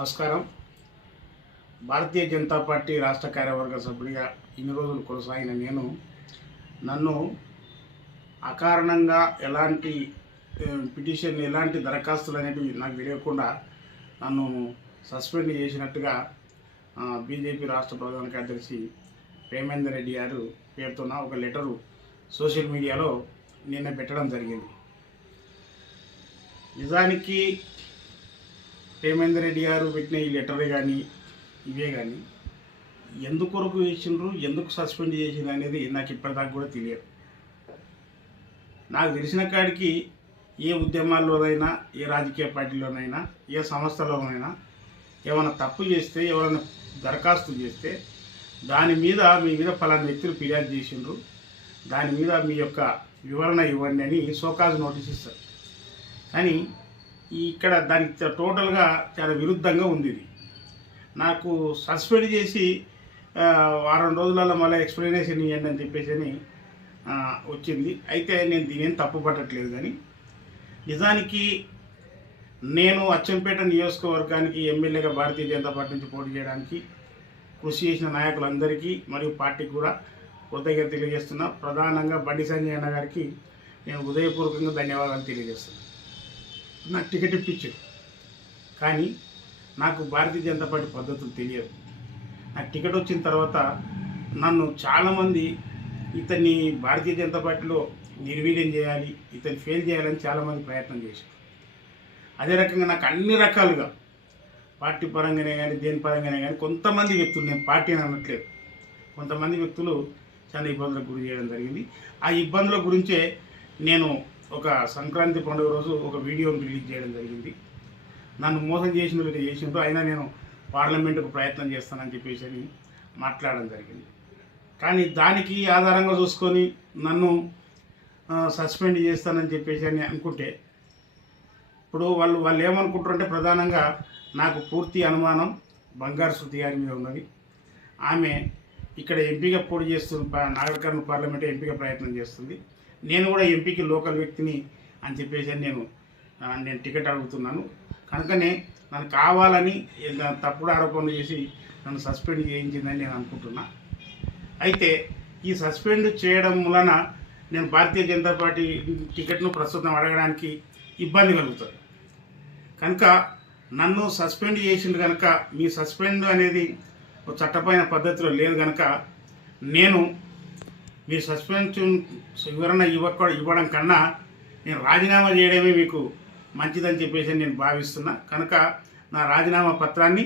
నమస్కారం. భారతీయ జనతా పార్టీ రాష్ట్ర కార్యవర్గ సభ్యుడిగా ఇన్ని రోజులు కొనసాగిన నన్ను అకారణంగా ఎలాంటి పిటిషన్ ఎలాంటి దరఖాస్తులు అనేటివి నాకు తెలియకుండా నన్ను సస్పెండ్ చేసినట్టుగా బీజేపీ రాష్ట్ర ప్రధాన కార్యదర్శి ప్రేమేందర్ రెడ్డి గారు పేరుతోన ఒక లెటరు సోషల్ మీడియాలో నిన్న పెట్టడం జరిగింది. నిజానికి ప్రేమేందర్ రెడ్డి గారు పెట్టిన ఈ లెటరే కానీ ఇవే కానీ ఎందుకొరకు వేసిండ్రు, ఎందుకు సస్పెండ్ చేసిండ్రు అనేది నాకు ఇప్పటిదాకా కూడా తెలియదు. నాకు తెలిసిన కాడికి ఏ ఉద్యమాల్లోనైనా, ఏ రాజకీయ పార్టీలోనైనా, ఏ సంస్థలోనైనా ఏమైనా తప్పు చేస్తే, ఎవరైనా దరఖాస్తు చేస్తే దాని మీద మీ మీద ఫలానా వ్యక్తులు ఫిర్యాదు చేసిండ్రు, దాని మీద మీ యొక్క వివరణ ఇవ్వండి అని షోకాజ్ నోటీస్ ఇస్తారు. కానీ ఇక్కడ దానికి టోటల్గా చాలా విరుద్ధంగా ఉంది. ఇది నాకు సస్పెండ్ చేసి వారం రోజులలో మళ్ళీ ఎక్స్ప్లెనేషన్ ఇవ్వండి అని చెప్పేసి వచ్చింది. అయితే నేను దీనేం తప్పు పట్టట్లేదు. కానీ నిజానికి నేను అచ్చంపేట నియోజకవర్గానికి ఎమ్మెల్యేగా భారతీయ జనతా పార్టీ నుంచి పోటీ చేయడానికి కృషి చేసిన నాయకులందరికీ మరియు పార్టీకి కూడా కృతజ్ఞత తెలియజేస్తున్నా. ప్రధానంగా బండి సంజయ్ అన్న గారికి నేను హృదయపూర్వకంగా ధన్యవాదాలు తెలియజేస్తున్నాను. నాకు టికెట్ ఇప్పించారు, కానీ నాకు భారతీయ జనతా పార్టీ పద్ధతులు తెలియదు. నాకు టికెట్ వచ్చిన తర్వాత నన్ను చాలామంది ఇతన్ని భారతీయ జనతా పార్టీలో నిర్వీర్యం చేయాలి, ఇతన్ని ఫెయిల్ చేయాలని చాలామంది ప్రయత్నం చేశారు. అదే రకంగా నాకు అన్ని రకాలుగా పార్టీ పరంగానే కానీ దేని పరంగానే కానీ కొంతమంది వ్యక్తులు, నేను పార్టీ అని అనట్లేదు, కొంతమంది వ్యక్తులు చాలా ఇబ్బందులకు గురి చేయడం జరిగింది. ఆ ఇబ్బందుల గురించే నేను ఒక సంక్రాంతి పండుగ రోజు ఒక వీడియోని రిలీజ్ చేయడం జరిగింది. నన్ను మోసం చేసినట్టు అయినా నేను పార్లమెంటుకు ప్రయత్నం చేస్తానని చెప్పేసి మాట్లాడడం జరిగింది. కానీ దానికి ఆధారంగా చూసుకొని నన్ను సస్పెండ్ చేస్తానని చెప్పేసి అనుకుంటే ఇప్పుడు వాళ్ళు ఏమనుకుంటారంటే ప్రధానంగా నాకు పూర్తి అనుమానం బంగారు శృతి గారి మీద ఉన్నది. ఆమె ఇక్కడ ఎంపీగా పోటీ చేస్తుంది, నాగర్ పార్లమెంట్ ఎంపీగా ప్రయత్నం చేస్తుంది. నేను కూడా ఎంపీకి లోకల్ వ్యక్తిని అని చెప్పేసి నేను టికెట్ అడుగుతున్నాను. కనుకనే నన్ను కావాలని తప్పుడు ఆరోపణలు చేసి నన్ను సస్పెండ్ చేయించిందని నేను అనుకుంటున్నా. అయితే ఈ సస్పెండ్ చేయడం వలన నేను భారతీయ జనతా పార్టీ టికెట్ను ప్రస్తుతం అడగడానికి ఇబ్బంది కలుగుతుంది. కనుక నన్ను సస్పెండ్ చేసింది కనుక మీ సస్పెండ్ అనేది ఒక చట్టపరమైన పద్ధతిలో లేదు కనుక నేను మీ సస్పెన్షన్ వివరణ ఇవ్వడం కన్నా నేను రాజీనామా చేయడమే మీకు మంచిదని చెప్పేసి నేను భావిస్తున్నా. కనుక నా రాజీనామా పత్రాన్ని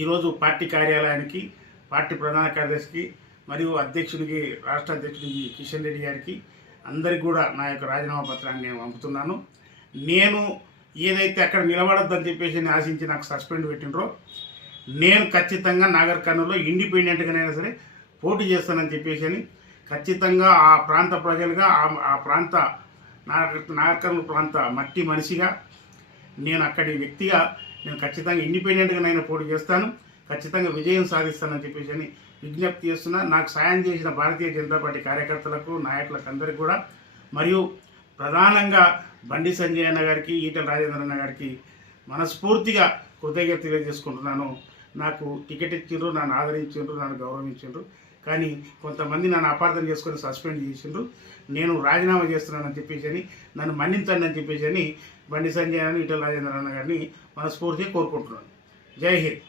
ఈరోజు పార్టీ కార్యాలయానికి, పార్టీ ప్రధాన కార్యదర్శికి మరియు అధ్యక్షుడికి, రాష్ట్ర అధ్యక్షుడికి కిషన్ రెడ్డి గారికి అందరికీ కూడా నా యొక్క రాజీనామా పత్రాన్ని నేను పంపుతున్నాను. నేను ఏదైతే అక్కడ నిలబడద్దని చెప్పేసి ఆశించి నాకు సస్పెండ్ పెట్టినరో నేను ఖచ్చితంగా నాగర్ కర్నూలులో ఇండిపెండెంట్గానైనా సరే పోటీ చేస్తానని చెప్పేసి ఖచ్చితంగా ఆ ప్రాంత ప్రజలుగా, ఆ ప్రాంత నాగర్ కర్నూలు ప్రాంత మట్టి మనిషిగా, నేను అక్కడి వ్యక్తిగా నేను ఖచ్చితంగా ఇండిపెండెంట్గానైనా పోటీ చేస్తాను, ఖచ్చితంగా విజయం సాధిస్తానని చెప్పేసి విజ్ఞప్తి చేస్తున్నా. నాకు సాయం చేసిన భారతీయ జనతా పార్టీ కార్యకర్తలకు, నాయకులకు అందరికీ కూడా, మరియు ప్రధానంగా బండి సంజయ్ అన్న గారికి, ఈటెల రాజేంద్ర అన్న గారికి మనస్ఫూర్తిగా కృతజ్ఞత తెలియజేసుకుంటున్నాను. నాకు టికెట్ ఇచ్చిండ్రు, నన్ను ఆదరించిండ్రు, నన్ను గౌరవించిండ్రు. కానీ కొంతమంది నన్ను అపార్థం చేసుకొని సస్పెండ్ చేసిండ్రు. నేను రాజీనామా చేస్తున్నానని చెప్పేసి నన్ను మన్నించండి అని చెప్పేసి బండి సంజయ్ అని, ఈటెల రాజేంద్ర అన్న గారిని మనస్ఫూర్తిగా కోరుకుంటున్నాను. జై హింద్.